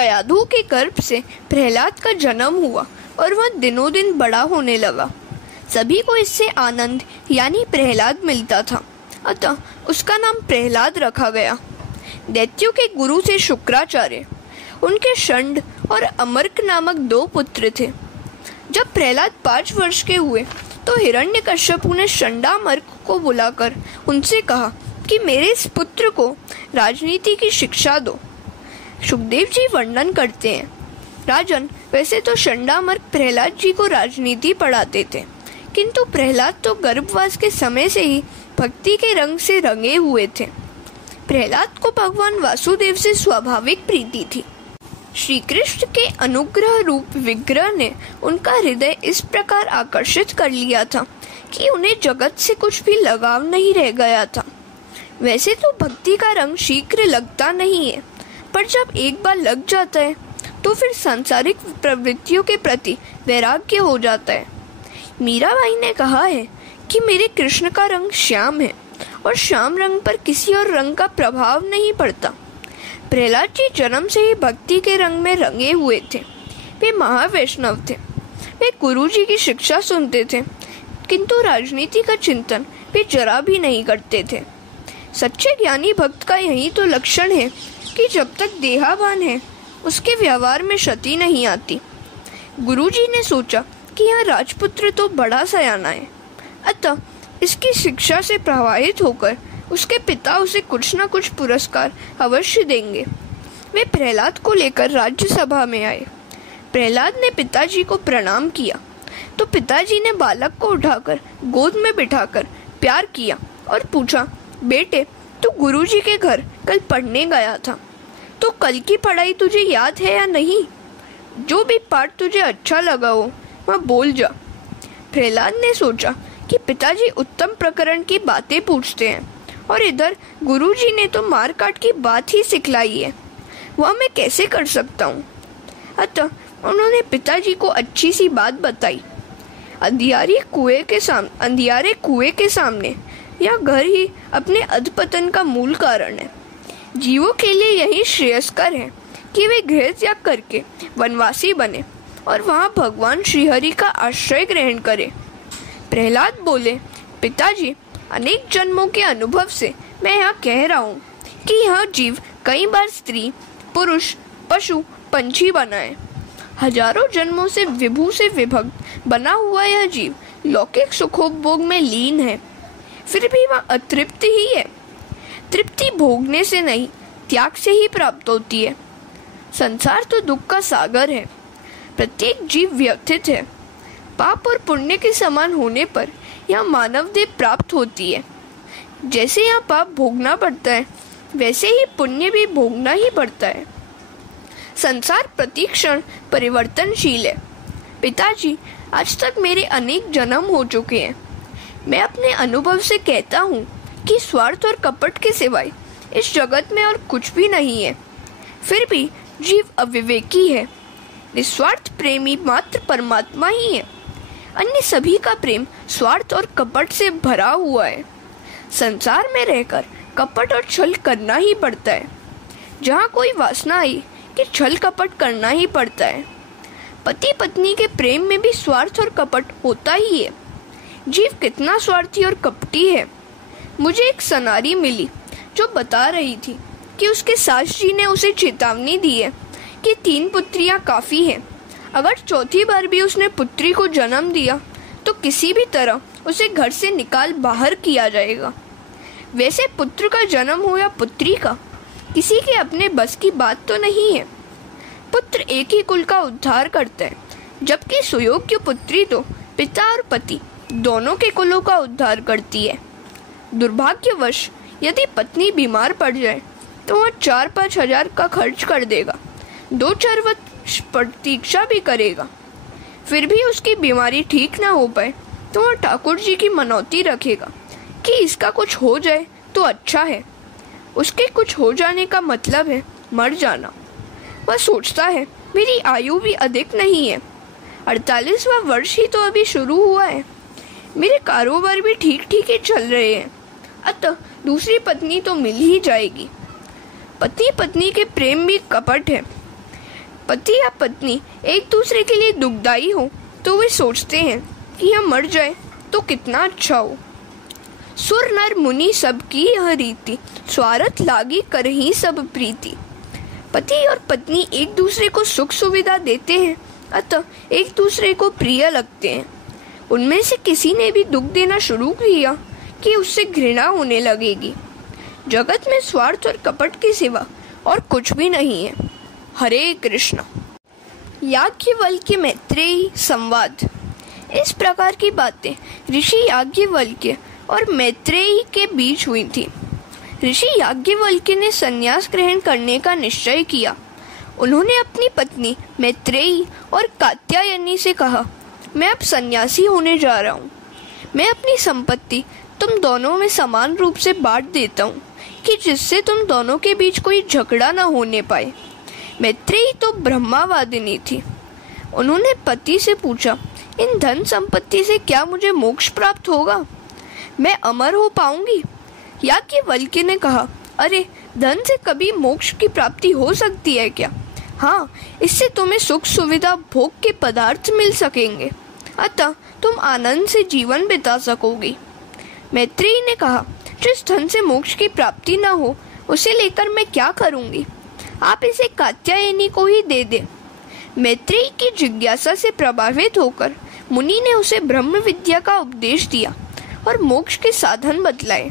कयाधु के गर्भ से प्रहलाद का जन्म हुआ और वह दिनों दिन बड़ा होने लगा। सभी को इससे आनंद यानी प्रहलाद मिलता था, अतः उसका नाम प्रहलाद रखा गया। दैत्यों के गुरु थे शुक्राचार्य। उनके षंड और अमर्क नामक 2 पुत्र थे। जब प्रहलाद 5 वर्ष के हुए तो हिरण्यकश्यपु ने षंडामर्क को बुलाकर उनसे कहा कि मेरे इस पुत्र को राजनीति की शिक्षा दो। सुखदेव जी वर्णन करते हैं, राजन, वैसे तो षंडामर्क प्रहलाद जी को राजनीति पढ़ाते थे, किंतु प्रहलाद तो गर्भवास के समय से ही भक्ति के रंग से रंगे हुए थे। प्रहलाद को भगवान वासुदेव से स्वाभाविक प्रीति थी। श्री कृष्ण के अनुग्रह रूप विग्रह ने उनका हृदय इस प्रकार आकर्षित कर लिया था कि उन्हें जगत से कुछ भी लगाव नहीं रह गया था। वैसे तो भक्ति का रंग शीघ्र लगता नहीं है, पर जब एक बार लग जाता है तो फिर सांसारिक प्रवृत्तियों के प्रति वैराग्य हो जाता है। मीराबाई ने कहा है कि मेरे कृष्ण का रंग श्याम है और श्याम रंग पर किसी और रंग का प्रभाव नहीं पड़ता। प्रहलाद जी जन्म से ही भक्ति के रंग में रंगे हुए थे। वे महावैष्णव थे। वे गुरु जी की शिक्षा सुनते थे, किंतु राजनीति का चिंतन वे जरा भी नहीं करते थे। सच्चे ज्ञानी भक्त का यही तो लक्षण है कि जब तक देहाभान है उसके व्यवहार में क्षति नहीं आती। गुरु जी ने सोचा कि यह राजपुत्र तो बड़ा सयाना है, अतः इसकी शिक्षा से प्रभावित होकर उसके पिता उसे कुछ न कुछ पुरस्कार अवश्य देंगे। वे प्रहलाद को लेकर राज्यसभा में आए। प्रहलाद ने पिताजी को प्रणाम किया तो पिताजी ने बालक को उठाकर गोद में बिठाकर प्यार किया और पूछा, बेटे, तू गुरुजी के घर कल पढ़ने गया था, तो कल की पढ़ाई तुझे याद है या नहीं? जो भी पाठ तुझे अच्छा लगा हो वह बोल जा। प्रहलाद ने सोचा कि पिताजी उत्तम प्रकरण की बातें पूछते हैं और इधर गुरुजी ने तो मार काट की बात ही सिखलाई है, वह मैं कैसे कर सकता हूँ। अतः उन्होंने पिताजी को अच्छी सी बात बताई। अंधियारे कुएं के सामने यह घर ही अपने अधपतन का मूल कारण है। जीवों के लिए यही श्रेयस्कर है कि वे गृह त्याग करके वनवासी बने और वहाँ भगवान श्रीहरि का आश्रय ग्रहण करें। प्रहलाद बोले, पिताजी, अनेक जन्मों के अनुभव से मैं यह कह रहा हूँ कि यह जीव कई बार स्त्री, पुरुष, पशु, पंछी बना है। हजारों जन्मों से विभू से विभक्त बना हुआ यह जीव लौकिक सुखोपभोग में लीन है, फिर भी वह अतृप्त ही है। तृप्ति भोगने से नहीं, त्याग से ही प्राप्त होती है। संसार तो दुख का सागर है। प्रत्येक जीव व्यथित है। पाप और पुण्य के समान होने पर यह मानव देह प्राप्त होती है। जैसे यह पाप भोगना पड़ता है, वैसे ही पुण्य भी भोगना ही पड़ता है। संसार प्रतिक्षण परिवर्तनशील है। पिताजी, आज तक मेरे अनेक जन्म हो चुके हैं। मैं अपने अनुभव से कहता हूँ कि स्वार्थ और कपट के सिवाय इस जगत में और कुछ भी नहीं है। फिर भी जीव अविवेकी है। निस्वार्थ प्रेमी मात्र परमात्मा ही है। अन्य सभी का प्रेम स्वार्थ और कपट से भरा हुआ है। संसार में रहकर कपट और छल करना ही पड़ता है। जहाँ कोई वासना आई कि छल कपट करना ही पड़ता है। पति पत्नी के प्रेम में भी स्वार्थ और कपट होता ही है। जीव कितना स्वार्थी और कपटी है। मुझे एक सनारी मिली जो बता रही थी कि उसके सास जी ने उसे चेतावनी दी है कि 3 पुत्रियां काफी हैं। अगर चौथी बार भी उसने पुत्री को जन्म दिया तो किसी भी तरह उसे घर से निकाल बाहर किया जाएगा। वैसे पुत्र का जन्म हो या पुत्री का, किसी के अपने बस की बात तो नहीं है। पुत्र एक ही कुल का उद्धार करता है, जबकि सुयोग्य पुत्री तो पिता और पति दोनों के कुलों का उद्धार करती है। दुर्भाग्यवश यदि पत्नी बीमार पड़ जाए तो वह 4-5 हजार का खर्च कर देगा, 2-4 वर्ष प्रतीक्षा भी करेगा। फिर भी उसकी बीमारी ठीक ना हो पाए तो वह ठाकुर जी की मनौती रखेगा कि इसका कुछ हो जाए तो अच्छा है। उसके कुछ हो जाने का मतलब है मर जाना। वह सोचता है मेरी आयु भी अधिक नहीं है, 48वां वर्ष ही तो अभी शुरू हुआ है। मेरे कारोबार भी ठीक ठीक ही चल रहे हैं, अतः दूसरी पत्नी तो मिल ही जाएगी। पति पत्नी के प्रेम भी कपट है। पति या पत्नी एक दूसरे के लिए दुखदाई हो तो वे सोचते हैं कि यह मर जाए तो कितना अच्छा हो। सुर नर मुनि सबकी यह रीति, स्वार्थ लागी करही सब प्रीति। पति और पत्नी एक दूसरे को सुख सुविधा देते हैं, अतः एक दूसरे को प्रिय लगते हैं। उनमें से किसी ने भी दुख देना शुरू किया कि उससे घृणा होने लगेगी। जगत में स्वार्थ और कपट के सिवा और कुछ भी नहीं है। हरे कृष्ण। याज्ञवल्क्य मैत्रेयी संवाद। इस प्रकार की बातें ऋषि याज्ञवल्क्य और मैत्रेयी के बीच हुई थी। ऋषि याज्ञवल्क्य ने संन्यास ग्रहण करने का निश्चय किया। उन्होंने अपनी पत्नी मैत्रेयी और कात्यायनी से कहा, मैं अब सन्यासी होने जा रहा हूँ। मैं अपनी संपत्ति तुम दोनों में समान रूप से बांट देता हूँ कि जिससे तुम दोनों के बीच कोई झगड़ा न होने पाए। मैत्रेयी तो ब्रह्मवादिनी थी। उन्होंने पति से पूछा, इन धन संपत्ति से क्या मुझे मोक्ष प्राप्त होगा? मैं अमर हो पाऊंगी? याज्ञवल्क्य ने कहा, अरे धन से कभी मोक्ष की प्राप्ति हो सकती है क्या? हाँ, इससे तुम्हें सुख सुविधा भोग के पदार्थ मिल सकेंगे, अतः तुम आनंद से जीवन बिता सकोगी। मैत्रेयी ने कहा, जिस धन से मोक्ष की प्राप्ति न हो उसे लेकर मैं क्या करूंगी? आप इसे कात्यायनी को ही दे दे। मैत्रेयी की जिज्ञासा से प्रभावित होकर मुनि ने उसे ब्रह्म विद्या का उपदेश दिया और मोक्ष के साधन बतलाए।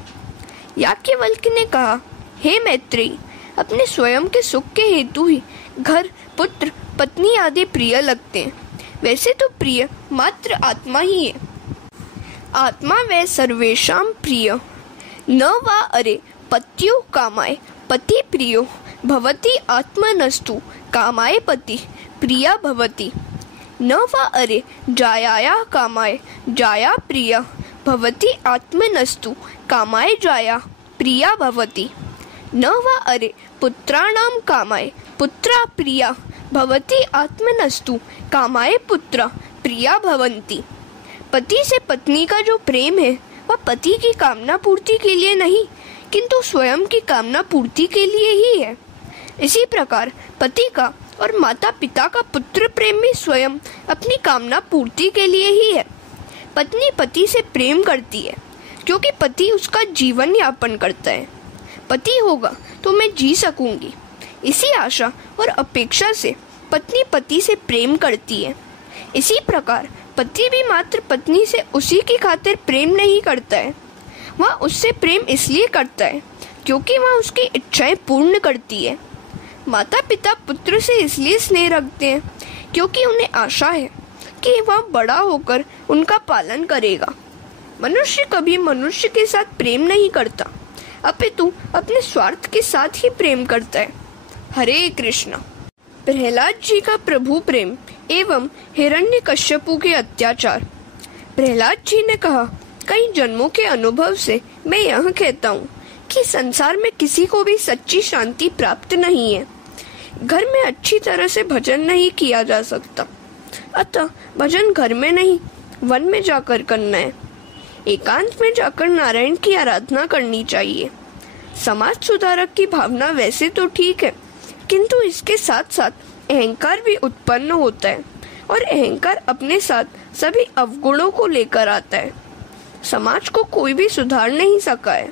याज्ञवल्क्य ने कहा, हे मैत्रेयी, अपने स्वयं के सुख के हेतु ही घर, पुत्र, पत्नी आदि प्रिय लगते हैं। वैसे तो प्रिय मात्र आत्मा ही है। आत्मा वै सर्वेषां प्रिय, न वा अरे पत्यो कामाय पति प्रियो भवति आत्मनस्तु कामाय पति प्रिया भवति। न वा अरे जायाया कामाय जाया प्रिया भवति आत्मनस्तु कामाय जाया प्रिया भवति। न वा अरे पुत्राणां कामाय पुत्रा प्रिया भवति आत्मनस्तु कामाय पुत्रा प्रिया भवन्ति। पति से पत्नी का जो प्रेम है वह पति की कामना पूर्ति के लिए नहीं किंतु स्वयं की कामना पूर्ति के लिए ही है। इसी प्रकार पति का और माता पिता का पुत्र प्रेम भी स्वयं अपनी कामना पूर्ति के लिए ही है। पत्नी पति से प्रेम करती है क्योंकि पति उसका जीवन यापन करता है। पति होगा तो मैं जी सकूंगी, इसी आशा और अपेक्षा से पत्नी पति से प्रेम करती है। इसी प्रकार पति भी मात्र पत्नी से उसी की खातिर प्रेम नहीं करता है, वह उससे प्रेम इसलिए करता है क्योंकि वह उसकी इच्छाएं पूर्ण करती है। माता पिता पुत्र से इसलिए स्नेह रखते हैं क्योंकि उन्हें आशा है कि वह बड़ा होकर उनका पालन करेगा। मनुष्य कभी मनुष्य के साथ प्रेम नहीं करता, अपितु अपने स्वार्थ के साथ ही प्रेम करता है। हरे कृष्ण। प्रहलाद जी का प्रभु प्रेम एवं हिरण्यकश्यपु के अत्याचार। प्रहलाद जी ने कहा, कई जन्मों के अनुभव से मैं यह कहता हूँ कि संसार में किसी को भी सच्ची शांति प्राप्त नहीं है। घर में अच्छी तरह से भजन नहीं किया जा सकता, अतः भजन घर में नहीं वन में जाकर करना है। एकांत में जाकर नारायण की आराधना करनी चाहिए। समाज सुधारक की भावना वैसे तो ठीक है, किंतु इसके साथ साथ अहंकार भी उत्पन्न होता है और अहंकार अपने साथ सभी अवगुणों को लेकर आता है। समाज को कोई भी सुधार नहीं सका है,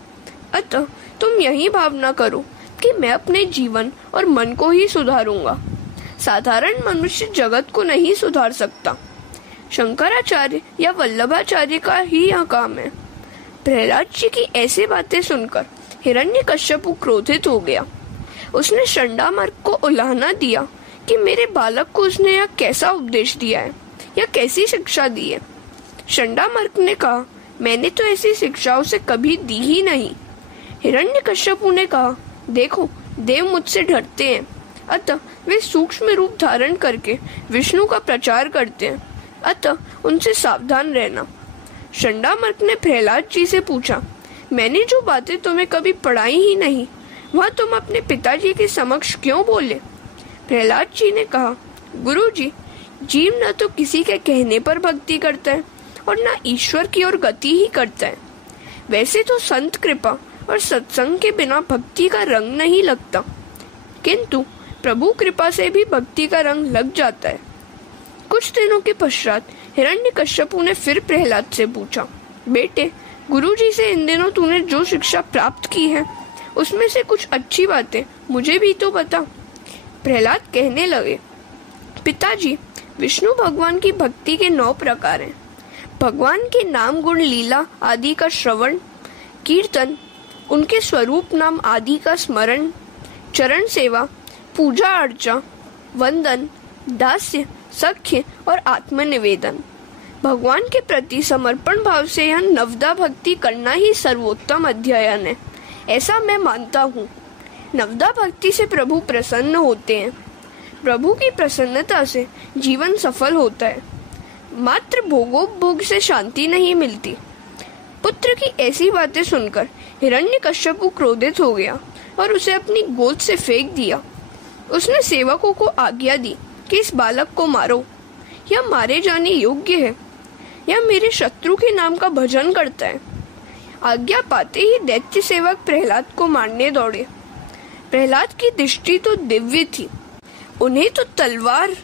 अतः तुम यही भावना करो कि मैं अपने जीवन और मन को ही सुधारूंगा। साधारण मनुष्य जगत को नहीं सुधार सकता। शंकराचार्य या वल्लभाचार्य का ही यह काम है। प्रहलाद जी की ऐसी बातें सुनकर हिरण्यकश्यपु क्रोधित हो गया। उसने शंडामर्क को उलाहना दिया कि मेरे बालक को उसने यह कैसा उपदेश दिया है या कैसी शिक्षा दी है। शंडामर्क ने कहा, मैंने तो ऐसी शिक्षा उसे कभी दी ही नहीं। हिरण्यकश्यपु ने कहा, देखो देव मुझसे डरते हैं, अतः वे सूक्ष्म रूप धारण करके विष्णु का प्रचार करते हैं, अतः उनसे सावधान रहना। शंडामर्क ने प्रहलाद जी से पूछा, मैंने जो बातें तुम्हें कभी पढ़ाई ही नहीं वह तुम अपने पिताजी के समक्ष क्यों बोले? प्रहलाद जी ने कहा, गुरुजी, जीव न तो किसी के कहने पर भक्ति करता है और न ईश्वर की ओर गति ही करता है। वैसे तो संत कृपा और सत्संग के बिना भक्ति का रंग नहीं लगता, किंतु प्रभु कृपा से भी भक्ति का रंग लग जाता है। कुछ दिनों के पश्चात हिरण्यकश्यपु ने फिर प्रहलाद से पूछा, बेटे, गुरुजी से इन दिनों तूने जो शिक्षा प्राप्त की है उसमें से कुछ अच्छी बातें मुझे भी तो बता। प्रहलाद कहने लगे, पिताजी, विष्णु भगवान की भक्ति के 9 प्रकार हैं। भगवान के नाम, गुण, लीला आदि का श्रवण, कीर्तन, उनके स्वरूप नाम आदि का स्मरण, चरण सेवा, पूजा अर्चा, वंदन, दास्य, सख्य और आत्मनिवेदन। भगवान के प्रति समर्पण भाव से यह नवदा भक्ति करना ही सर्वोत्तम अध्ययन है, ऐसा मैं मानता हूँ। नवदा भक्ति से प्रभु प्रसन्न होते हैं। प्रभु की प्रसन्नता से जीवन सफल होता है। मात्र भोगोपभोग से शांति नहीं मिलती। पुत्र की ऐसी बातें सुनकर हिरण्यकश्यपु क्रोधित हो गया और उसे अपनी गोद से फेंक दिया। उसने सेवकों को आज्ञा दी कि इस बालक को मारो, यह मारे जाने योग्य है, यह मेरे शत्रु के नाम का भजन करता है। आज्ञा पाते ही दैत्य सेवक प्रहलाद को मारने दौड़े। प्रहलाद की दृष्टि तो दिव्य थी, उन्हें तो तलवार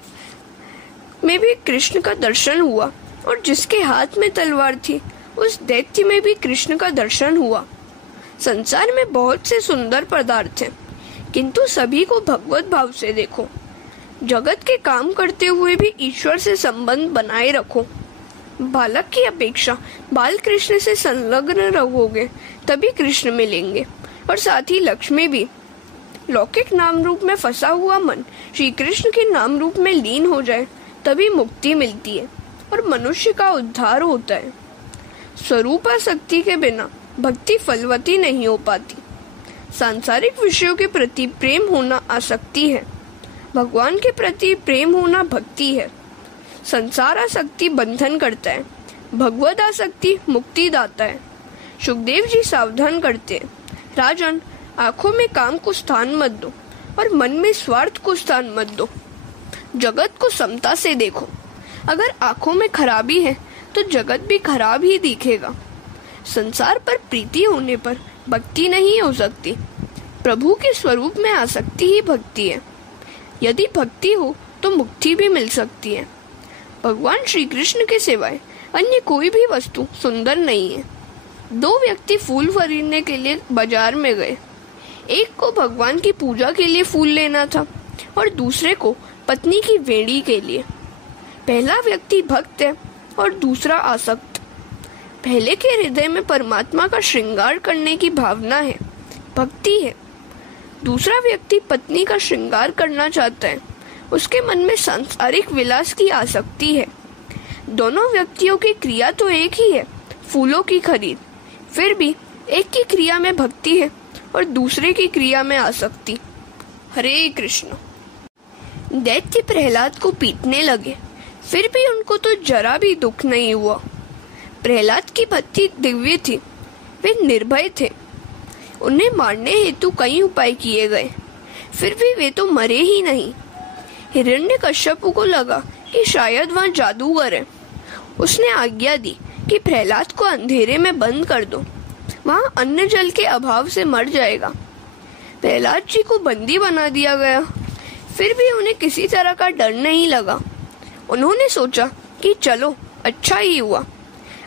में भी कृष्ण का दर्शन हुआ और जिसके हाथ में तलवार थी उस दैत्य में भी कृष्ण का दर्शन हुआ। संसार में बहुत से सुंदर पदार्थ हैं, किंतु सभी को भगवत भाव से देखो। जगत के काम करते हुए भी ईश्वर से संबंध बनाए रखो। बालक की अपेक्षा बाल कृष्ण से संलग्न रहोगे तभी कृष्ण मिलेंगे और साथ ही लक्ष्मी भी। लौकिक नाम रूप में फंसा हुआ मन श्री कृष्ण के नाम रूप में लीन हो जाए तभी मुक्ति मिलती है और मनुष्य का उद्धार होता है। स्वरूपासक्ति के बिना भक्ति फलवती नहीं हो पाती। सांसारिक विषयों के प्रति प्रेम होना आसक्ति है, भगवान के प्रति प्रेम होना भक्ति है। संसार आसक्ति बंधन करता है, भगवत आसक्ति मुक्ति दाता है। सुखदेव जी सावधान करते हैं, राजन, आंखों में काम को स्थान मत दो और मन में स्वार्थ को स्थान मत दो। जगत को समता से देखो। अगर आंखों में खराबी है तो जगत भी खराब ही दिखेगा। संसार पर प्रीति होने पर भक्ति नहीं हो सकती। प्रभु के स्वरूप में आसक्ति ही भक्ति है। यदि भक्ति हो तो मुक्ति भी मिल सकती है। भगवान श्री कृष्ण के सिवाय अन्य कोई भी वस्तु सुंदर नहीं है। 2 व्यक्ति फूल खरीदने के लिए बाजार में गए। एक को भगवान की पूजा के लिए फूल लेना था और दूसरे को पत्नी की वेणी के लिए। पहला व्यक्ति भक्त है और दूसरा आसक्त। पहले के हृदय में परमात्मा का श्रृंगार करने की भावना है, भक्ति है। दूसरा व्यक्ति पत्नी का श्रृंगार करना चाहता है, उसके मन में सांसारिक विलास की आसक्ति है। दोनों व्यक्तियों की क्रिया तो एक ही है, फूलों की खरीद। फिर भी एक की क्रिया में भक्ति है और दूसरे की क्रिया में आसक्ति। हरे कृष्ण। दैत्य प्रहलाद को पीटने लगे, फिर भी उनको तो जरा भी दुख नहीं हुआ। प्रहलाद की भक्ति दिव्य थी, वे निर्भय थे। उन्हें मारने हेतु कई उपाय किए गए, फिर भी वे तो मरे ही नहीं। हिरण्यकश्यपु को लगा कि शायद वहाँ जादूगर है। उसने आज्ञा दी कि प्रहलाद को अंधेरे में बंद कर दो, वहाँ अन्न जल के अभाव से मर जाएगा। प्रहलाद जी को बंदी बना दिया गया, फिर भी उन्हें किसी तरह का डर नहीं लगा। उन्होंने सोचा कि चलो अच्छा ही हुआ,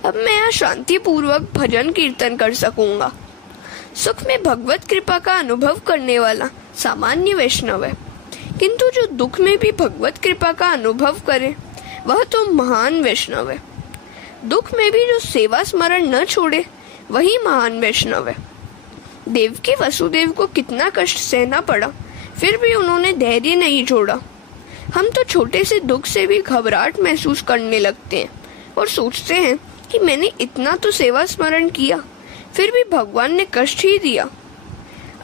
अब मैं यहाँ शांति पूर्वक भजन कीर्तन कर सकूंगा। सुख में भगवत कृपा का अनुभव करने वाला सामान्य वैष्णव है, किंतु जो दुख में भी भगवत कृपा का अनुभव करे वह तो महान वैष्णव है। दुख में भी जो सेवा स्मरण न छोड़े वही महान वैष्णव है। देवकी वसुदेव को कितना कष्ट सहना पड़ा, फिर भी उन्होंने धैर्य नहीं छोड़ा। हम तो छोटे से दुख से भी घबराहट महसूस करने लगते हैं और सोचते हैं कि मैंने इतना तो सेवा स्मरण किया, फिर भी भगवान ने कष्ट ही दिया।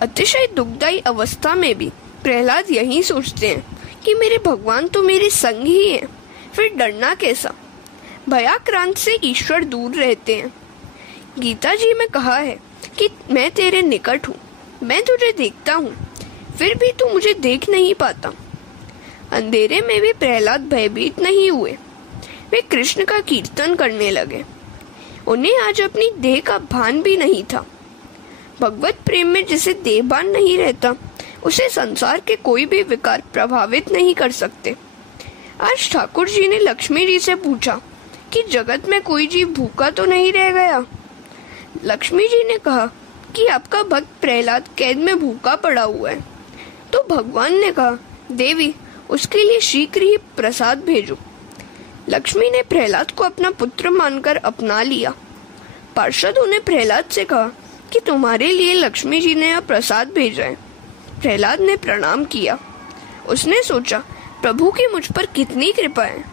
अतिशय दुखदायी अवस्था में भी प्रहलाद यही सोचते हैं कि मेरे भगवान तो मेरे संग ही हैं, फिर डरना कैसा। भयाक्रांत से ईश्वर दूर रहते हैं। गीता जी में कहा है कि मैं तेरे निकट हूँ, मैं तुझे देखता हूँ, फिर भी तू मुझे देख नहीं पाता। अंधेरे में भी प्रहलाद भयभीत नहीं हुए, वे कृष्ण का कीर्तन करने लगे। उन्हें आज अपनी देह का भान भी नहीं था। भगवत प्रेम में जिसे देह भान नहीं रहता उसे संसार के कोई भी विकार प्रभावित नहीं कर सकते। आज ठाकुर जी ने लक्ष्मी जी से पूछा कि जगत में कोई जीव भूखा तो नहीं रह गया। लक्ष्मी जी ने कहा कि आपका भक्त प्रहलाद कैद में भूखा पड़ा हुआ है। तो भगवान ने कहा, देवी, उसके लिए शीघ्र ही प्रसाद भेजो। लक्ष्मी ने प्रहलाद को अपना पुत्र मानकर अपना लिया। पार्षदों ने प्रहलाद से कहा कि तुम्हारे लिए लक्ष्मी जी ने यह प्रसाद भेजा है। प्रहलाद ने प्रणाम किया। उसने सोचा, प्रभु की मुझ पर कितनी कृपा है,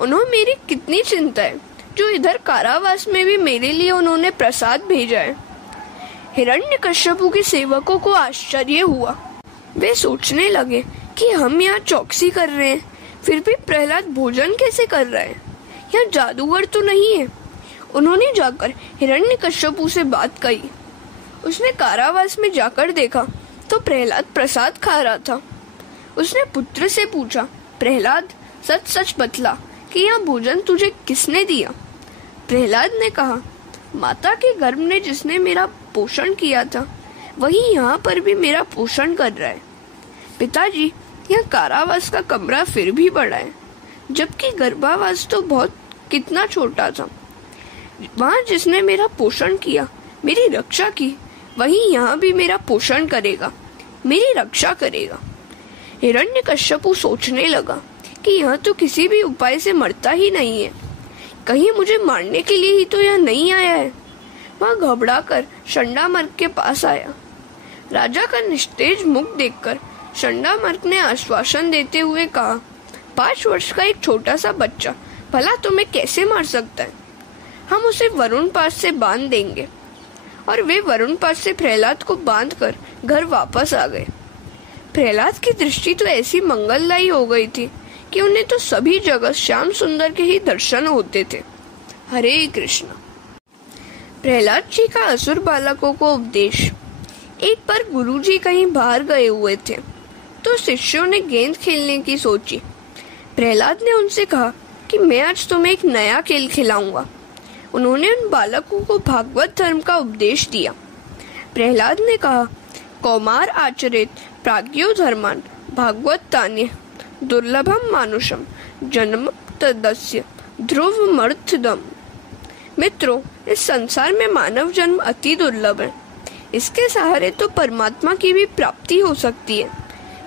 उन्होंने मेरी कितनी चिंता है, जो इधर कारावास में भी मेरे लिए उन्होंने प्रसाद भेजा है। हिरण्यकश्यपु के सेवकों को आश्चर्य हुआ। वे सोचने लगे कि हम यहाँ चौकसी कर रहे हैं, फिर भी प्रहलाद भोजन कैसे कर रहा है, यहाँ जादूगर तो नहीं है। उन्होंने जाकर हिरण्यकश्यपु से बात कही। उसने कारावास में जाकर देखा तो प्रहलाद प्रसाद खा रहा था। उसने पुत्र से पूछा, प्रहलाद, सच सच बतला कि यह भोजन तुझे किसने दिया? प्रहलाद ने कहा, माता के गर्भ ने जिसने मेरा पोषण किया था, वही यहाँ पर भी मेरा पोषण कर रहा है। पिताजी, यह कारावास का कमरा फिर भी बड़ा है, जबकि गर्भावास तो बहुत कितना छोटा था। वहाँ जिसने मेरा पोषण किया, मेरी रक्षा की, वही यहाँ भी मेरा पोषण करेगा, मेरी रक्षा करेगा। हिरण्यकश्यपु सोचने लगा कि यह तो किसी भी उपाय से मरता ही नहीं है, कहीं मुझे मारने के लिए ही तो यह नहीं आया है। वह घबराकर चंडामर्क के पास आया। राजा का निस्तेज मुख देखकर चंडामर्क ने आश्वासन देते हुए कहा, 5 वर्ष का एक छोटा सा बच्चा भला तुम्हें कैसे मार सकता है? हम उसे वरुण पास से बांध देंगे। और वे वरुण पास से प्रहलाद को बांधकर घर वापस आ गए। प्रहलाद की दृष्टि तो ऐसी मंगलदायी हो गई थी कि उन्हें तो सभी जगह श्याम सुंदर के ही दर्शन होते थे। हरे कृष्ण। प्रहलाद जी का असुर बालकों को उपदेश। एक बार गुरुजी कहीं बाहर गए हुए थे तो शिष्यों ने गेंद खेलने की सोची। प्रहलाद ने उनसे कहा कि मैं आज तुम्हें एक नया खेल खिलाऊंगा। उन्होंने उन बालकों को भागवत धर्म का उपदेश दिया। प्रहलाद ने कहा, कौमार आचरित प्राज्ञो धर्मान भागवतान्य दुर्लभम मानुषम जन्म तदस्य ध्रुवमर्थदम। मित्रों, इस संसार में मानव जन्म अति दुर्लभ है। इसके सहारे तो परमात्मा की भी प्राप्ति हो सकती है,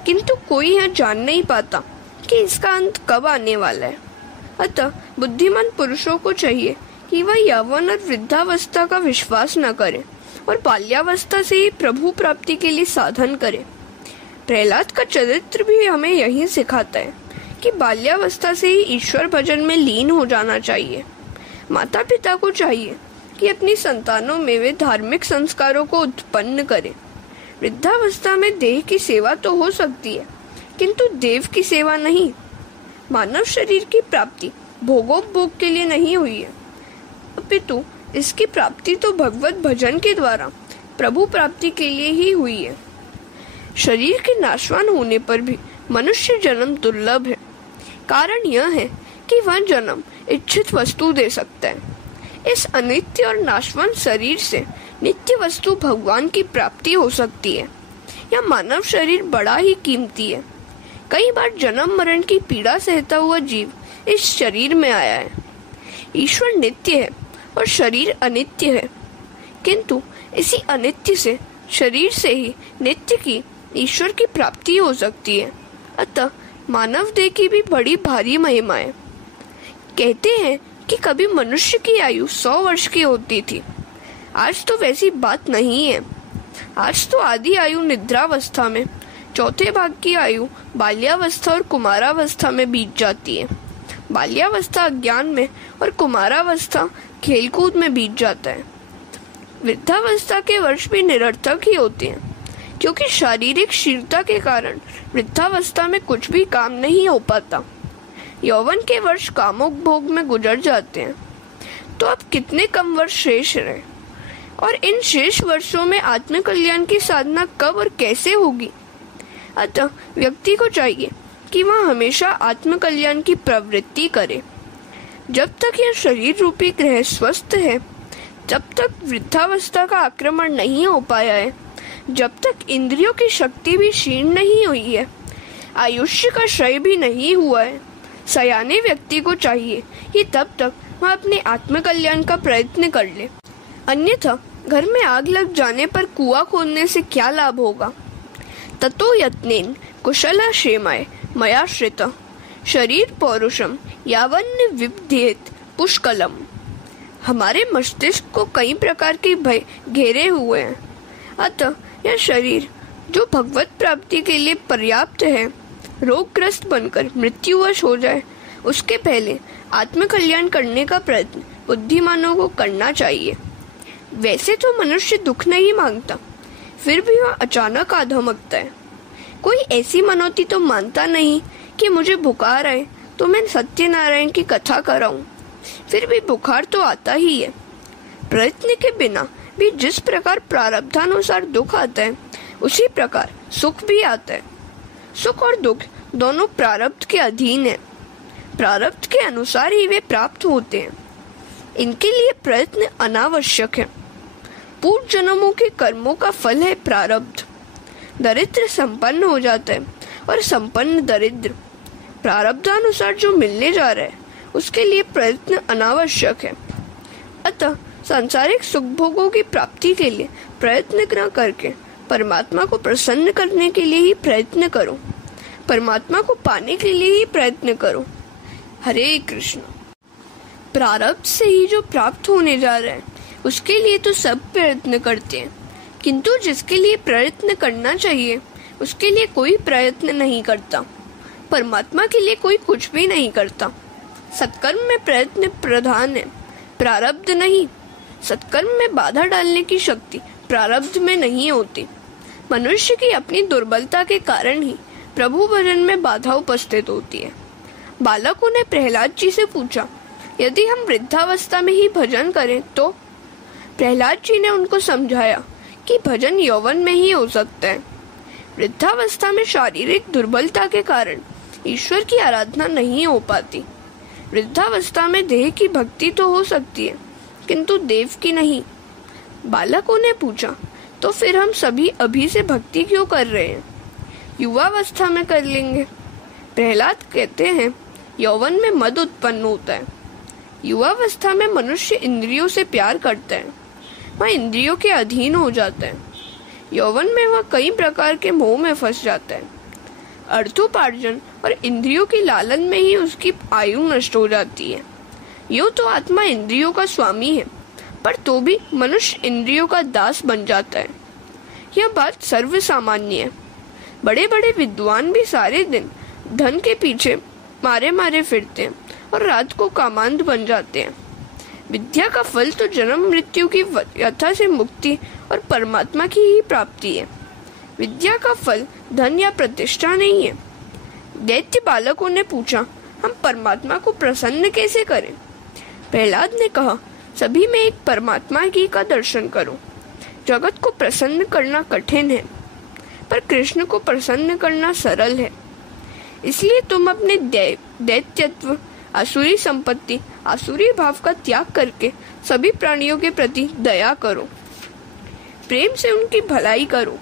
किंतु कोई यह जान नहीं पाता कि इसका अंत कब आने वाला है। अतः बुद्धिमान पुरुषों को चाहिए कि वह यौवन और वृद्धावस्था का विश्वास न करे और बाल्यावस्था से ही प्रभु प्राप्ति के लिए साधन करे। प्रहलाद का चरित्र भी हमें यही सिखाता है कि बाल्यावस्था से ही ईश्वर भजन में लीन हो जाना चाहिए। माता पिता को चाहिए कि अपनी संतानों में वे धार्मिक संस्कारों को उत्पन्न करें। वृद्धावस्था में देह की सेवा तो हो सकती है, किंतु देव की सेवा नहीं। मानव शरीर की प्राप्ति भोगोपभोग के लिए नहीं हुई है, अपितु इसकी प्राप्ति तो भगवत भजन के द्वारा प्रभु प्राप्ति के लिए ही हुई है। शरीर के नाशवान होने पर भी मनुष्य जन्म दुर्लभ है। कारण यह है कि वह जन्म इच्छित वस्तु दे सकता है। इस अनित्य और नाशवान शरीर से नित्य वस्तु भगवान की प्राप्ति हो सकती है। यह मानव शरीर बड़ा ही कीमती है। कई बार जन्म मरण की पीड़ा सहता हुआ जीव इस शरीर में आया है। ईश्वर नित्य है और शरीर अनित्य है, किंतु इसी अनित्य से शरीर से ही नित्य की ईश्वर की प्राप्ति हो सकती है। अतः मानव देह की भी बड़ी भारी महिमा है। कहते हैं कि कभी मनुष्य की आयु 100 वर्ष की होती थी। आज तो वैसी बात नहीं है। आज तो आधी आयु निद्रावस्था में, चौथे भाग की आयु बाल्यावस्था और कुमारावस्था में बीत जाती है। बाल्यावस्था अज्ञान में और कुमारावस्था खेलकूद में बीत जाता है। वृद्धावस्था के वर्ष भी निरर्थक ही होते हैं, क्योंकि शारीरिक शीलता के कारण वृद्धावस्था में कुछ भी काम नहीं हो पाता। यौवन के वर्ष कामोपभोग में गुजर जाते हैं, तो अब कितने कम वर्ष शेष रहे, और इन शेष वर्षों में आत्मकल्याण की साधना कब और कैसे होगी। अतः व्यक्ति को चाहिए कि वह हमेशा आत्मकल्याण की प्रवृत्ति करे। जब तक यह शरीर रूपी ग्रह स्वस्थ है, जब तक वृद्धावस्था का आक्रमण नहीं हो पाया है, जब तक इंद्रियों की शक्ति भी क्षीण नहीं हुई है, आयुष्य का क्षय भी नहीं हुआ है, सयाने व्यक्ति को चाहिए कि तब तक वह अपने आत्मकल्याण का प्रयत्न कर ले, अन्यथा घर में आग लग जाने पर कुआं खोदने से क्या लाभ होगा। ततो यत्नेन कुशला क्षेमाय मया श्रितः शरीर पौरुषम यावन्न विद्येत पुष्कलम। हमारे मस्तिष्क को कई प्रकार के भय घेरे हुए हैं, अतः यह शरीर जो भगवत प्राप्ति के लिए पर्याप्त है, रोगग्रस्त बनकर मृत्युवश हो जाए उसके पहले आत्मकल्याण करने का प्रयत्न बुद्धिमानों को करना चाहिए। वैसे तो मनुष्य दुख नहीं मांगता, फिर भी वह अचानक आधमकता है। कोई ऐसी मनौती तो मानता नहीं कि मुझे बुखार आए तो मैं सत्यनारायण की कथा कराऊं, फिर भी बुखार तो आता ही है। प्रयत्न के बिना भी जिस प्रकार प्रारब्धानुसार दुख आता है, उसी प्रकार सुख भी आता है। सुख और दुख दोनों प्रारब्ध के अधीन है, प्रारब्ध के अनुसार ही वे प्राप्त होते हैं। इनके लिए प्रयत्न अनावश्यक है। पूर्व जन्मों के कर्मों का फल है प्रारब्ध। दरिद्र संपन्न हो जाता है और संपन्न दरिद्र। प्रारब्धानुसार जो मिलने जा रहा है उसके लिए प्रयत्न अनावश्यक है। अतः सांसारिक सुख भोगों की प्राप्ति के लिए प्रयत्न न करके परमात्मा को प्रसन्न करने के लिए ही प्रयत्न करो, परमात्मा को पाने के लिए ही प्रयत्न करो। हरे कृष्ण। प्रारब्ध से ही जो प्राप्त होने जा रहा है उसके लिए तो सब प्रयत्न करते हैं, किंतु जिसके लिए प्रयत्न करना चाहिए उसके लिए कोई प्रयत्न नहीं करता। परमात्मा के लिए कोई कुछ भी नहीं करता। सत्कर्म में प्रयत्न प्रधान है, प्रारब्ध नहीं। सत्कर्म में बाधा डालने की शक्ति प्रारब्ध में नहीं होती। मनुष्य की अपनी दुर्बलता के कारण ही प्रभु भजन में बाधा उपस्थित होती है। बालकों ने प्रहलाद जी से पूछा, यदि हम वृद्धावस्था में ही भजन करें तो? प्रहलाद जी ने उनको समझाया कि भजन यौवन में ही हो सकता है। वृद्धावस्था में शारीरिक दुर्बलता के कारण ईश्वर की आराधना नहीं हो पाती। वृद्धावस्था में देह की भक्ति तो हो सकती है, किंतु देव की नहीं। बालकों ने पूछा, तो फिर हम सभी अभी से भक्ति क्यों कर रहे हैं? युवावस्था में कर लेंगे। प्रहलाद कहते हैं, यौवन में मद उत्पन्न होता है। युवावस्था में मनुष्य इंद्रियों से प्यार करता है, वह इंद्रियों के अधीन हो जाता है। यौवन में वह कई प्रकार के मोह में फंस जाता है। अर्थोपार्जन और इंद्रियों की लालन में ही उसकी आयु नष्ट हो जाती है। यूं तो आत्मा इंद्रियों का स्वामी है, पर तो भी मनुष्य इंद्रियों का दास बन जाता है। यह बात सर्वसामान्य है। बड़े बड़े विद्वान भी सारे दिन धन के पीछे मारे मारे फिरते हैं और रात को कामांध बन जाते हैं। विद्या का फल तो जन्म मृत्यु की व्यथा से मुक्ति और परमात्मा की ही प्राप्ति है। विद्या का फल धन या प्रतिष्ठा नहीं है। दैत्य बालकों ने पूछा, हम परमात्मा को प्रसन्न कैसे करें? प्रहलाद ने कहा, सभी में एक परमात्मा की का दर्शन करो। जगत को प्रसन्न करना कठिन है, पर कृष्ण को प्रसन्न करना सरल है। इसलिए तुम अपने दैत्यत्व, आसुरी संपत्ति, आसुरी भाव का त्याग करके सभी प्राणियों के प्रति दया करो, प्रेम से उनकी भलाई करो।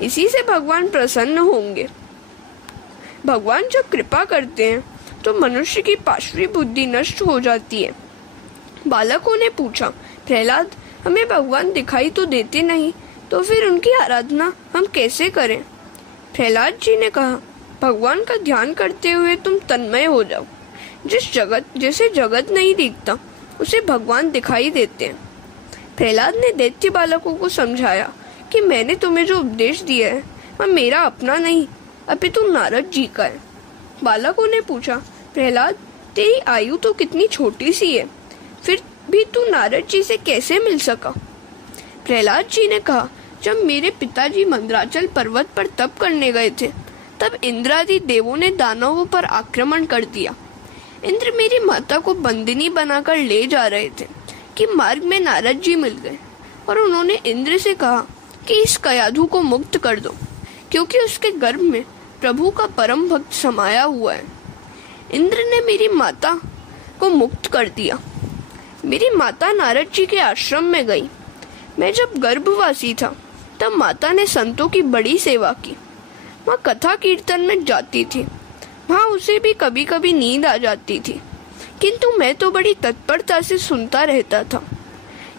इसी से भगवान प्रसन्न होंगे। भगवान जब कृपा करते हैं तो मनुष्य की पाशवी बुद्धि नष्ट हो जाती है। बालकों ने पूछा, प्रहलाद, हमें भगवान दिखाई तो देते नहीं, तो फिर उनकी आराधना हम कैसे करें? प्रहलाद जी ने कहा, भगवान का ध्यान करते हुए तुम तन्मय हो जाओ। जैसे जगत नहीं दिखता उसे भगवान दिखाई देते हैं। प्रहलाद ने दैत्य बालकों को समझाया कि मैंने तुम्हें जो उपदेश दिया है वह मेरा अपना नहीं, अपितु नारद जी का है। बालकों ने पूछा, प्रहलाद, तेरी आयु तो कितनी छोटी सी है, फिर भी तू नारद जी से कैसे मिल सका? प्रहलाद जी ने कहा, जब मेरे पिताजी मंदराचल पर्वत पर तप करने गए थे, तब इंद्रादि देवों ने दानवों पर आक्रमण कर दिया। इंद्र मेरी माता को बंदिनी बनाकर ले जा रहे थे कि मार्ग में नारद जी मिल गए और उन्होंने इंद्र से कहा कि इस कयाधु को मुक्त कर दो, क्योंकि उसके गर्भ में प्रभु का परम भक्त समाया हुआ है। इंद्र ने मेरी माता को मुक्त कर दिया। मेरी माता नारद जी के आश्रम में गई। मैं जब गर्भवासी था तब माता ने संतों की बड़ी सेवा की। वह कथा कीर्तन में जाती थी। वहाँ उसे भी कभी कभी नींद आ जाती थी, किंतु मैं तो बड़ी तत्परता से सुनता रहता था।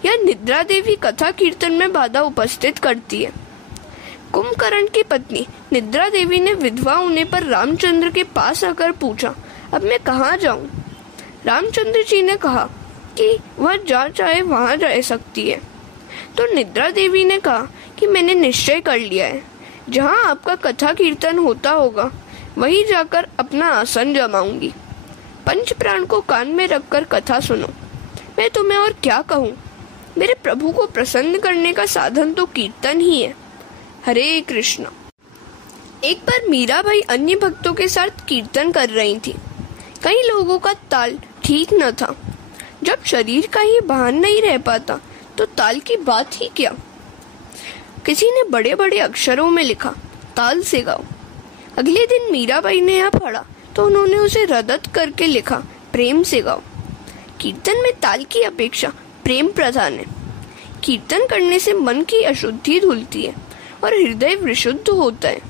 यह निद्रा देवी कथा कीर्तन में बाधा उपस्थित करती है। कुंभकर्ण की पत्नी निद्रा देवी ने विधवा होने पर रामचंद्र के पास आकर पूछा, अब मैं कहाँ जाऊं? रामचंद्र जी ने कहा कि वह जहाँ चाहे वहाँ जा सकती है। तो निद्रा देवी ने कहा कि मैंने निश्चय कर लिया है, जहाँ आपका कथा कीर्तन होता होगा वहीं जाकर अपना आसन जमाऊंगी। पंच प्राण को कान में रखकर कथा सुनो। मैं तुम्हें और क्या कहूँ? मेरे प्रभु को प्रसन्न करने का साधन तो कीर्तन ही है। हरे कृष्ण। एक बार मीराबाई अन्य भक्तों के साथ कीर्तन कर रही थी। कई लोगों का ताल ठीक न था। जब शरीर का ही भान नहीं रह पाता तो ताल की बात ही क्या। किसी ने बड़े बड़े अक्षरों में लिखा, ताल से गाओ। अगले दिन मीराबाई ने यह पढ़ा तो उन्होंने उसे रदद करके लिखा, प्रेम से गाओ। कीर्तन में ताल की अपेक्षा प्रेम प्रधान है। कीर्तन करने से मन की अशुद्धि धुलती है और हृदय विशुद्ध होता है।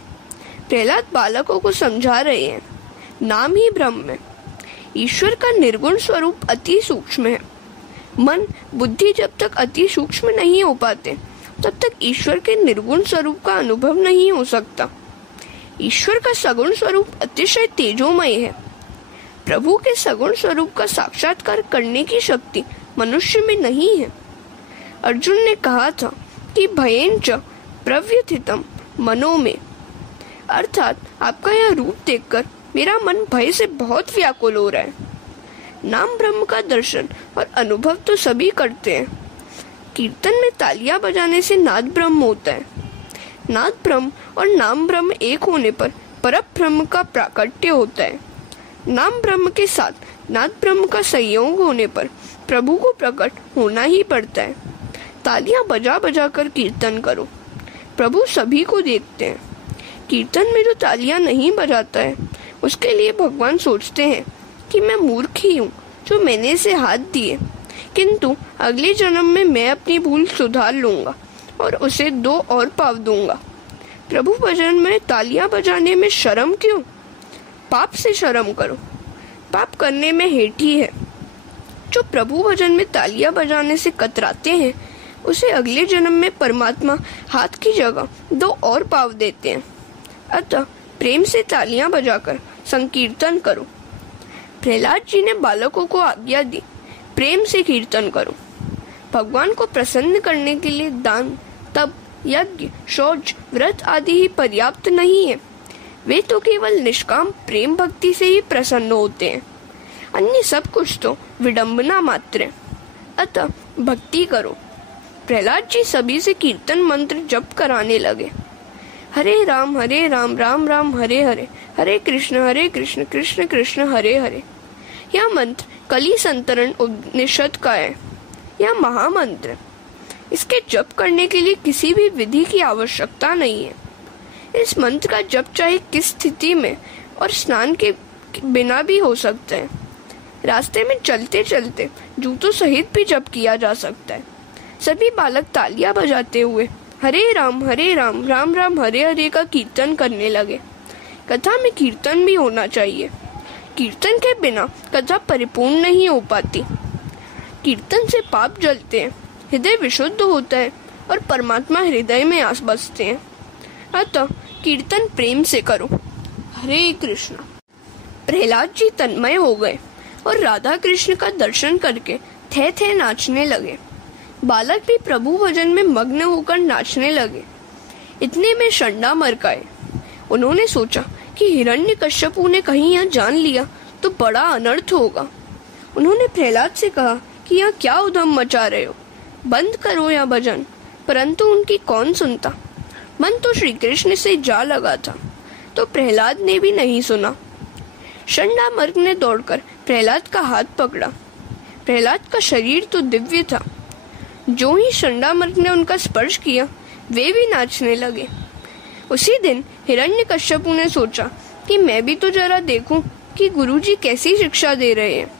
प्रहलाद बालकों को समझा रहे हैं, नाम ही ब्रह्म है। ईश्वर का निर्गुण स्वरूप अति सूक्ष्म है। मन बुद्धि जब तक अति सूक्ष्म नहीं हो पाते तब तक ईश्वर के निर्गुण स्वरूप का अनुभव नहीं हो सकता। ईश्वर का सगुण स्वरूप अतिशय तेजोमय है। प्रभु के सगुण स्वरूप का साक्षात्कार करने की शक्ति मनुष्य में नहीं है। अर्जुन ने कहा था कि भयेन च प्रव्यथितम मनो में, अर्थात आपका यह रूप देखकर मेरा मन भय से बहुत व्याकुल हो रहा है। नाम ब्रह्म का दर्शन और अनुभव तो सभी करते हैं। कीर्तन में तालियां बजाने से नाद ब्रह्म होता है। नाद ब्रह्म और नाम ब्रह्म एक होने पर परम ब्रह्म का प्राकट्य होता है। नाम ब्रह्म के साथ नाद ब्रह्म का संयोग होने पर प्रभु को प्रकट होना ही पड़ता है। तालियां बजा बजा कर कीर्तन करो, प्रभु सभी को देखते हैं। कीर्तन में जो तालियां नहीं बजाता है उसके लिए भगवान सोचते हैं कि मैं मूर्ख ही हूँ जो मैंने इसे हाथ दिए, किंतु अगले जन्म में मैं अपनी भूल सुधार लूंगा और उसे 2 और पाव दूंगा। प्रभु भजन में तालियां बजाने में शर्म क्यों? पाप से शर्म करो। पाप करने में हेठी है। जो प्रभु भजन में तालियां बजाने से कतराते हैं उसे अगले जन्म में परमात्मा हाथ की जगह 2 और पाव देते हैं। अतः प्रेम से तालियां बजाकर संकीर्तन करो। प्रहलाद जी ने बालकों को आज्ञा दी, प्रेम से कीर्तन करो। भगवान को प्रसन्न करने के लिए दान, तप, यज्ञ, शौच, व्रत आदि ही पर्याप्त नहीं है। वे तो केवल निष्काम प्रेम भक्ति से ही प्रसन्न होते हैं। अन्य सब कुछ तो विडंबना मात्र है। अतः भक्ति करो। प्रहलाद जी सभी से कीर्तन मंत्र जप कराने लगे। हरे राम राम राम हरे हरे, हरे कृष्ण कृष्ण कृष्ण हरे हरे। यह मंत्र कली संतरण उपनिषद का है। यह महामंत्र। इसके जप करने के लिए किसी भी विधि की आवश्यकता नहीं है। इस मंत्र का जप चाहे किस स्थिति में और स्नान के बिना भी हो सकता है। रास्ते में चलते चलते जूतों सहित भी जप किया जा सकता है। सभी बालक तालियां बजाते हुए हरे राम राम राम हरे हरे का कीर्तन करने लगे। कथा में कीर्तन भी होना चाहिए। कीर्तन के बिना कथा परिपूर्ण नहीं हो पाती। कीर्तन से पाप जलते हैं, हृदय विशुद्ध होता है और परमात्मा हृदय में आस बसते हैं। अतः कीर्तन प्रेम से करो। हरे कृष्ण। प्रहलाद जी तन्मय हो गए और राधा कृष्ण का दर्शन करके थे थे नाचने लगे। बालक भी प्रभु भजन में मग्न होकर नाचने लगे। इतने में शंडा मरकाए। उन्होंने सोचा कि हिरण्यकश्यपु ने कहीं यह जान लिया तो बड़ा अनर्थ होगा। उन्होंने प्रहलाद से कहा कि यह क्या उधम मचा रहे हो, बंद करो यह भजन। परंतु उनकी कौन सुनता। मन तो श्री कृष्ण से जा लगा था, तो प्रहलाद ने भी नहीं सुना। शंडामर्क ने दौड़कर प्रहलाद का हाथ पकड़ा। प्रहलाद का शरीर तो दिव्य था। जो ही शंडामर्क ने उनका स्पर्श किया वे भी नाचने लगे। उसी दिन हिरण्यकश्यपु ने सोचा कि मैं भी तो जरा देखूं कि गुरुजी कैसी शिक्षा दे रहे हैं।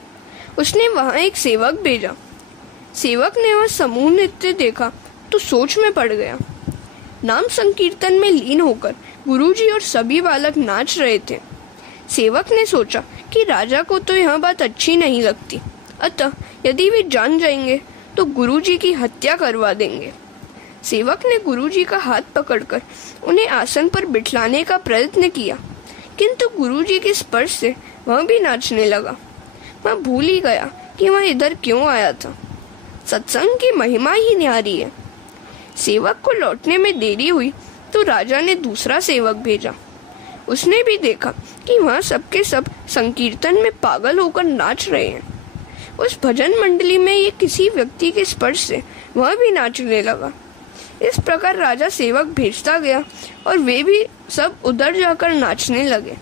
उसने वहां एक सेवक भेजा। सेवक ने वह समूह नृत्य देखा तो सोच में पड़ गया। नाम संकीर्तन में लीन होकर गुरुजी और सभी बालक नाच रहे थे। सेवक ने सोचा कि राजा को तो यह बात अच्छी नहीं लगती, अतः यदि वे जान जाएंगे तो गुरुजी की हत्या करवा देंगे। सेवक ने गुरुजी का हाथ पकड़कर उन्हें आसन पर बिठाने का प्रयत्न किया, किंतु गुरुजी के स्पर्श से वह भी नाचने लगा। वह भूल ही गया कि वह इधर क्यों आया था। सत्संग की महिमा ही न्यारी है। सेवक को लौटने में देरी हुई तो राजा ने दूसरा सेवक भेजा। उसने भी देखा कि वह सबके सब संकीर्तन में पागल होकर नाच रहे हैं। उस भजन मंडली में ये किसी व्यक्ति के स्पर्श से वह भी नाचने लगा। इस प्रकार राजा सेवक भेजता गया और वे भी सब उधर जाकर नाचने लगे।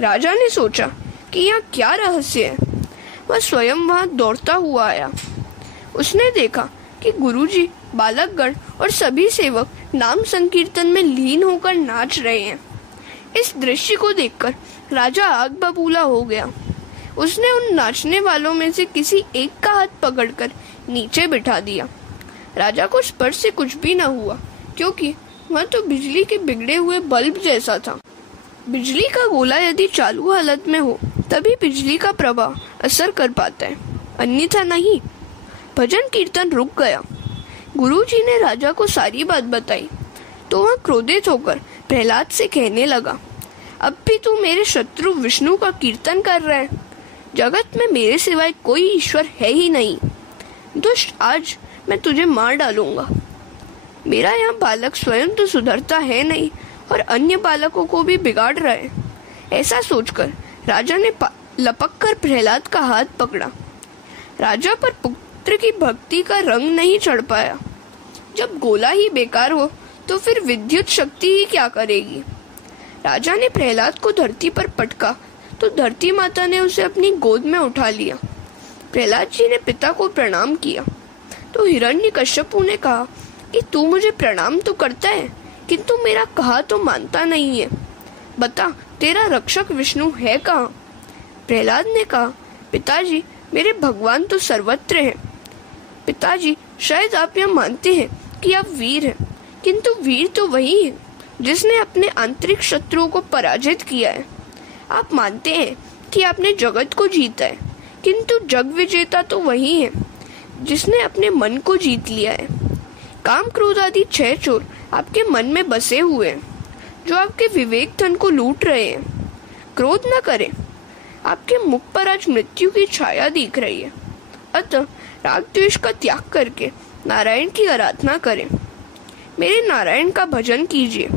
राजा ने सोचा कि यहाँ क्या रहस्य है। वह स्वयं वहां दौड़ता हुआ आया। उसने देखा कि गुरुजी, बालकगण और सभी सेवक नाम संकीर्तन में लीन होकर नाच रहे हैं। इस दृश्य को देखकर राजा आग बबूला हो गया। उसने उन नाचने वालों में से किसी एक का हाथ पकड़कर नीचे बिठा दिया। राजा को स्पर्श से कुछ भी न हुआ, क्योंकि वह तो बिजली के बिगड़े हुए बल्ब जैसा था। बिजली का गोला यदि चालू हालत में हो तभी बिजली का प्रभाव असर कर पाता है, अन्यथा नहीं। भजन कीर्तन रुक गया। गुरुजी ने राजा को सारी बात बताई तो वह क्रोधित होकर प्रहलाद से कहने लगा, अब भी तू मेरे शत्रु विष्णु का कीर्तन कर रहा है। जगत में मेरे सिवाय कोई ईश्वर है ही नहीं। दुष्ट, आज मैं तुझे मार डालूंगा। मेरा यह बालक स्वयं तो सुधरता है नहीं और अन्य बालकों को भी बिगाड़ रहा है। ऐसा सोचकर राजा ने लपक कर प्रहलाद का हाथ पकड़ा। राजा पर पुत्र की भक्ति का रंग नहीं चढ़ पाया। जब गोला ही बेकार हो तो फिर विद्युत शक्ति ही क्या करेगी। राजा ने प्रहलाद को धरती पर पटका तो धरती माता ने उसे अपनी गोद में उठा लिया। प्रहलाद जी ने पिता को प्रणाम किया तो हिरण्यकश्यपु ने कहा कि तू मुझे प्रणाम तो करता है, किंतु मेरा कहा तो मानता नहीं है। बता, तेरा रक्षक विष्णु है कहाँ? प्रहलाद ने कहा, पिताजी, मेरे भगवान तो सर्वत्र हैं। पिताजी, शायद आप यह मानते हैं कि आप वीर हैं, किंतु वीर तो वही है जिसने अपने आंतरिक शत्रुओं को पराजित किया है। आप मानते हैं कि आपने जगत को जीता है, किंतु जग विजेता तो वही है जिसने अपने मन को जीत लिया है। काम, क्रोध आदि 6 चोर आपके मन में बसे हुए हैं, जो आपके विवेक धन को लूट रहे हैं। क्रोध न करें, आपके मुख पर आज मृत्यु की छाया दिख रही है। अतः राग द्वेष का त्याग करके नारायण की आराधना करें। मेरे नारायण का भजन कीजिए।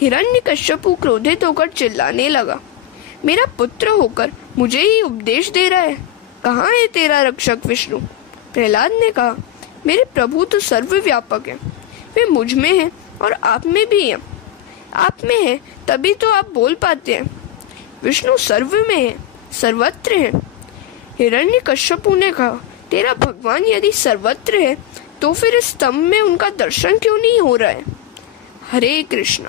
हिरण्यकश्यपु क्रोधित होकर चिल्लाने लगा, मेरा पुत्र होकर मुझे ही उपदेश दे रहा है। कहाँ है तेरा रक्षक विष्णु? प्रहलाद ने कहा, मेरे प्रभु तो सर्वव्यापक है। वे मुझ में हैं और आप में भी हैं। आप में है तभी तो आप बोल पाते हैं। विष्णु सर्व में है, सर्वत्र है। हिरण्यकश्यपु ने कहा, तेरा भगवान यदि सर्वत्र है तो फिर इस स्तंभ में उनका दर्शन क्यों नहीं हो रहा है? हरे कृष्ण।